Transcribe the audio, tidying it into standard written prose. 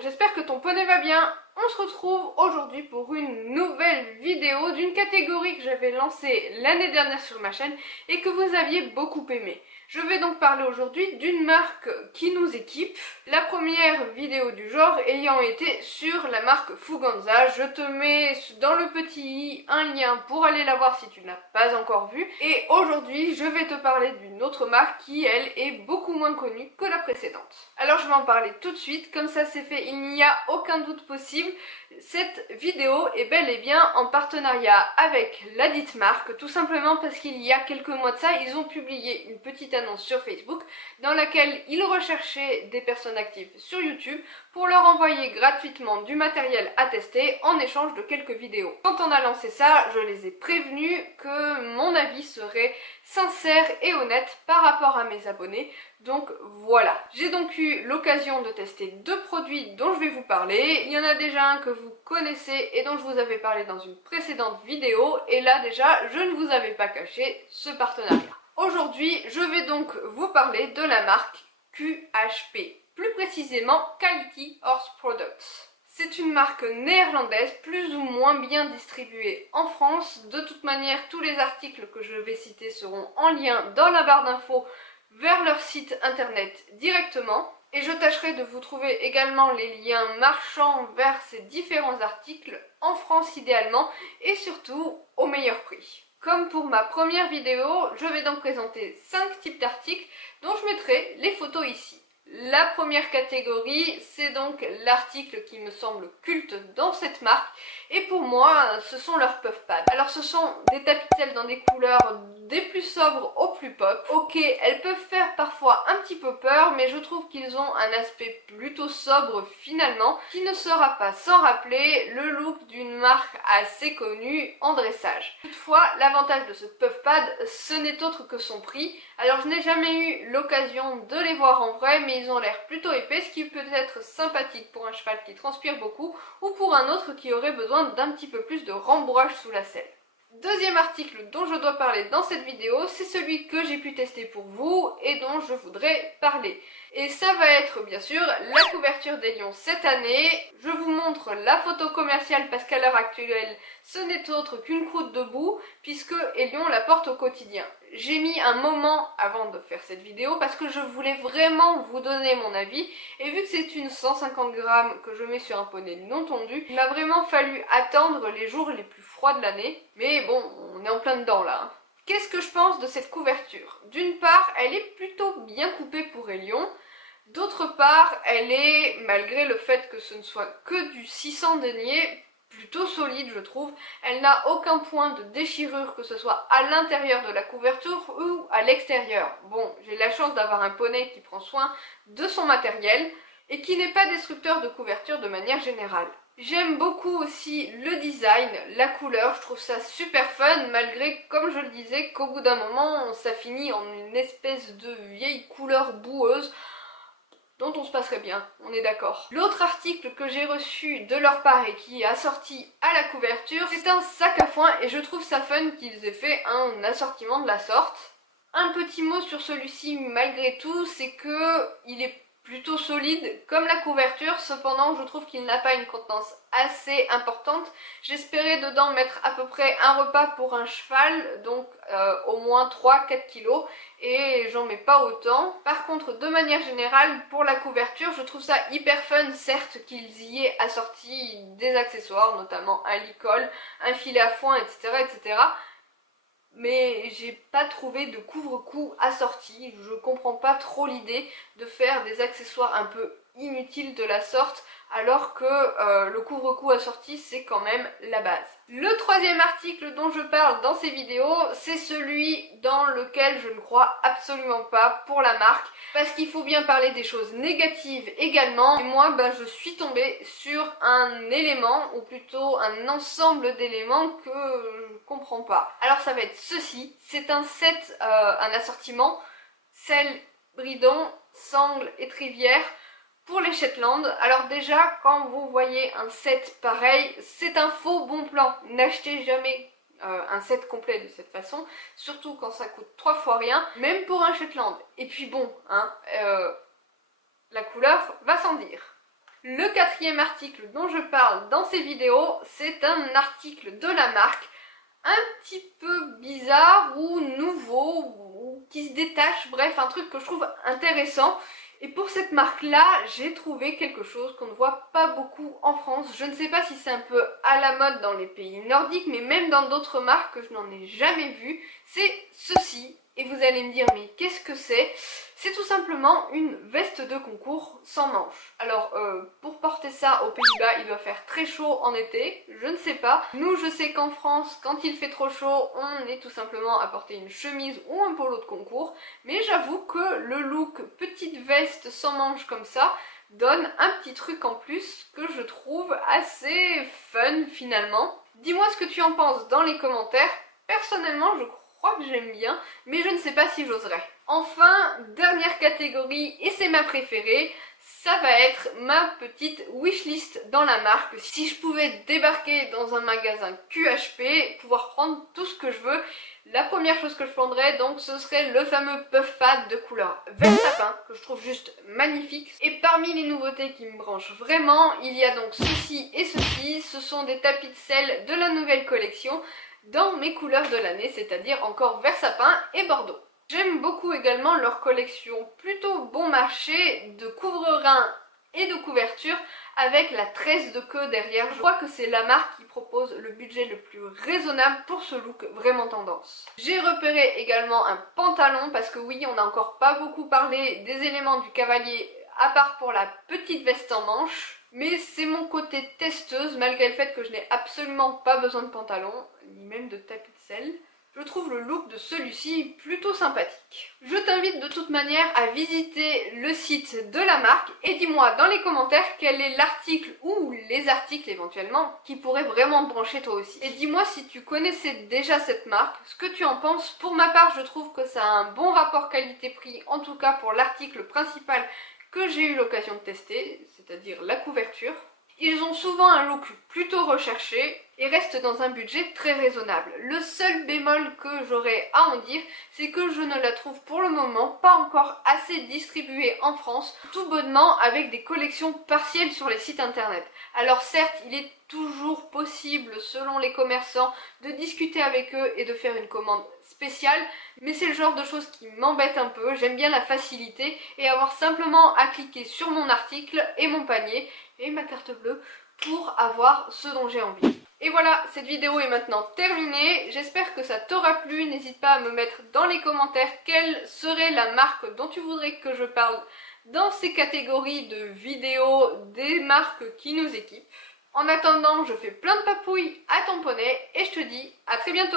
j'espère que ton poney va bien. On se retrouve aujourd'hui pour une nouvelle vidéo d'une catégorie que j'avais lancée l'année dernière sur ma chaîne et que vous aviez beaucoup aimé. Je vais donc parler aujourd'hui d'une marque qui nous équipe. La première vidéo du genre ayant été sur la marque Fuganza. Je te mets dans le petit i un lien pour aller la voir si tu ne l'as pas encore vue. Et aujourd'hui, je vais te parler d'une autre marque qui, elle, est beaucoup moins connue que la précédente. Alors je vais en parler tout de suite, comme ça c'est fait, il n'y a aucun doute possible. Cette vidéo est bel et bien en partenariat avec ladite marque, tout simplement parce qu'il y a quelques mois de ça, ils ont publié une petite annonce sur Facebook dans laquelle ils recherchaient des personnes actives sur YouTube pour leur envoyer gratuitement du matériel à tester en échange de quelques vidéos. Quand on a lancé ça, je les ai prévenus que mon avis serait sincère et honnête par rapport à mes abonnés. Donc voilà, j'ai donc eu l'occasion de tester deux produits dont je vais vous parler. Il y en a déjà un que vous connaissez et dont je vous avais parlé dans une précédente vidéo. Et là déjà, je ne vous avais pas caché ce partenariat. Aujourd'hui, je vais donc vous parler de la marque QHP, plus précisément Quality Horse Products. C'est une marque néerlandaise plus ou moins bien distribuée en France. De toute manière, tous les articles que je vais citer seront en lien dans la barre d'infos vers leur site internet directement. Et je tâcherai de vous trouver également les liens marchands vers ces différents articles en France idéalement et surtout au meilleur prix. Comme pour ma première vidéo, je vais donc présenter 5 types d'articles dont je mettrai les photos ici. La première catégorie, c'est donc l'article qui me semble culte dans cette marque. Et pour moi, ce sont leurs puff pads. Alors ce sont des tapis de selle dans des couleurs des plus sobres aux plus pop. Ok, elles peuvent faire parfois un petit peu peur, mais je trouve qu'ils ont un aspect plutôt sobre finalement, qui ne sera pas sans rappeler le look d'une marque assez connue en dressage. Toutefois, l'avantage de ce puff pad, ce n'est autre que son prix. Alors je n'ai jamais eu l'occasion de les voir en vrai, mais ils ont l'air plutôt épais, ce qui peut être sympathique pour un cheval qui transpire beaucoup ou pour un autre qui aurait besoin d'un petit peu plus de rembourrage sous la selle. Deuxième article dont je dois parler dans cette vidéo, c'est celui que j'ai pu tester pour vous et dont je voudrais parler. Et ça va être bien sûr la couverture d'Elion cette année. Je vous montre la photo commerciale parce qu'à l'heure actuelle, ce n'est autre qu'une croûte de boue puisque Elion la porte au quotidien. J'ai mis un moment avant de faire cette vidéo parce que je voulais vraiment vous donner mon avis et vu que c'est une 150 grammes que je mets sur un poney non tondu, il m'a vraiment fallu attendre les jours les plus froids de l'année. Mais bon, on est en plein dedans là. Hein. Qu'est-ce que je pense de cette couverture? D'une part, elle est plutôt bien coupée pour Elion. D'autre part, elle est, malgré le fait que ce ne soit que du 600 deniers, plutôt solide je trouve. Elle n'a aucun point de déchirure, que ce soit à l'intérieur de la couverture ou à l'extérieur. Bon, j'ai la chance d'avoir un poney qui prend soin de son matériel et qui n'est pas destructeur de couverture de manière générale. J'aime beaucoup aussi le design, la couleur, je trouve ça super fun malgré, comme je le disais, qu'au bout d'un moment ça finit en une espèce de vieille couleur boueuse dont on se passerait bien, on est d'accord. L'autre article que j'ai reçu de leur part et qui est assorti à la couverture, c'est un sac à foin et je trouve ça fun qu'ils aient fait un assortiment de la sorte. Un petit mot sur celui-ci malgré tout, c'est que il est plutôt solide comme la couverture, cependant je trouve qu'il n'a pas une contenance assez importante. J'espérais dedans mettre à peu près un repas pour un cheval, donc au moins 3-4 kilos, et j'en mets pas autant. Par contre, de manière générale, pour la couverture, je trouve ça hyper fun, certes qu'ils y aient assorti des accessoires, notamment un licol, un filet à foin, etc. etc. Mais j'ai pas trouvé de couvre-cou assorti, je comprends pas trop l'idée de faire des accessoires un peu inutiles de la sorte alors que le couvre-cou assorti c'est quand même la base. Le troisième article dont je parle dans ces vidéos, c'est celui dans lequel je ne crois absolument pas pour la marque, parce qu'il faut bien parler des choses négatives également. Et moi, je suis tombée sur un élément, ou plutôt un ensemble d'éléments que je comprends pas. Alors ça va être ceci, c'est un set, un assortiment, selle, bridon, sangle et trivière, pour les Shetland. Alors déjà, quand vous voyez un set pareil, c'est un faux bon plan. N'achetez jamais un set complet de cette façon, surtout quand ça coûte 3 fois rien, même pour un Shetland. Et puis bon, hein, la couleur va sans dire. Le quatrième article dont je parle dans ces vidéos, c'est un article de la marque un petit peu bizarre ou nouveau ou qui se détache, bref, un truc que je trouve intéressant. Et pour cette marque-là, j'ai trouvé quelque chose qu'on ne voit pas beaucoup en France. Je ne sais pas si c'est un peu à la mode dans les pays nordiques, mais même dans d'autres marques que je n'en ai jamais vu, c'est ceci. Et vous allez me dire, mais qu'est-ce que c'est? C'est tout simplement une veste de concours sans manches. Alors, pour porter ça aux Pays-Bas, il doit faire très chaud en été, je ne sais pas. Nous, je sais qu'en France, quand il fait trop chaud, on est tout simplement à porter une chemise ou un polo de concours. Mais j'avoue que le look petite veste sans manches comme ça donne un petit truc en plus que je trouve assez fun finalement. Dis-moi ce que tu en penses dans les commentaires. Personnellement, je crois que j'aime bien, mais je ne sais pas si j'oserais. Enfin, dernière catégorie, et c'est ma préférée, ça va être ma petite wishlist dans la marque. Si je pouvais débarquer dans un magasin QHP, pouvoir prendre tout ce que je veux, la première chose que je prendrais donc ce serait le fameux puff pad de couleur vert sapin, que je trouve juste magnifique. Et parmi les nouveautés qui me branchent vraiment, il y a donc ceci et ceci, ce sont des tapis de sel de la nouvelle collection, dans mes couleurs de l'année, c'est-à-dire encore vert sapin et bordeaux. J'aime beaucoup également leur collection plutôt bon marché de couvre-reins et de couverture avec la tresse de queue derrière. Je crois que c'est la marque qui propose le budget le plus raisonnable pour ce look vraiment tendance. J'ai repéré également un pantalon parce que oui, on n'a encore pas beaucoup parlé des éléments du cavalier à part pour la petite veste en manche. Mais c'est mon côté testeuse, malgré le fait que je n'ai absolument pas besoin de pantalon, ni même de tapis de sel. Je trouve le look de celui-ci plutôt sympathique. Je t'invite de toute manière à visiter le site de la marque et dis-moi dans les commentaires quel est l'article ou les articles éventuellement qui pourraient vraiment te brancher toi aussi. Et dis-moi si tu connaissais déjà cette marque, ce que tu en penses. Pour ma part, je trouve que ça a un bon rapport qualité-prix, en tout cas pour l'article principal que j'ai eu l'occasion de tester, c'est-à-dire la couverture. Ils ont souvent un look plutôt recherché et restent dans un budget très raisonnable. Le seul bémol que j'aurais à en dire, c'est que je ne la trouve pour le moment pas encore assez distribuée en France, tout bonnement avec des collections partielles sur les sites internet. Alors certes, il est toujours possible, selon les commerçants, de discuter avec eux et de faire une commande spéciale, mais c'est le genre de choses qui m'embête un peu. J'aime bien la facilité et avoir simplement à cliquer sur mon article et mon panier et ma carte bleue pour avoir ce dont j'ai envie. Et voilà, cette vidéo est maintenant terminée. J'espère que ça t'aura plu. N'hésite pas à me mettre dans les commentaires quelle serait la marque dont tu voudrais que je parle dans ces catégories de vidéos des marques qui nous équipent. En attendant, je fais plein de papouilles à ton poney et je te dis à très bientôt.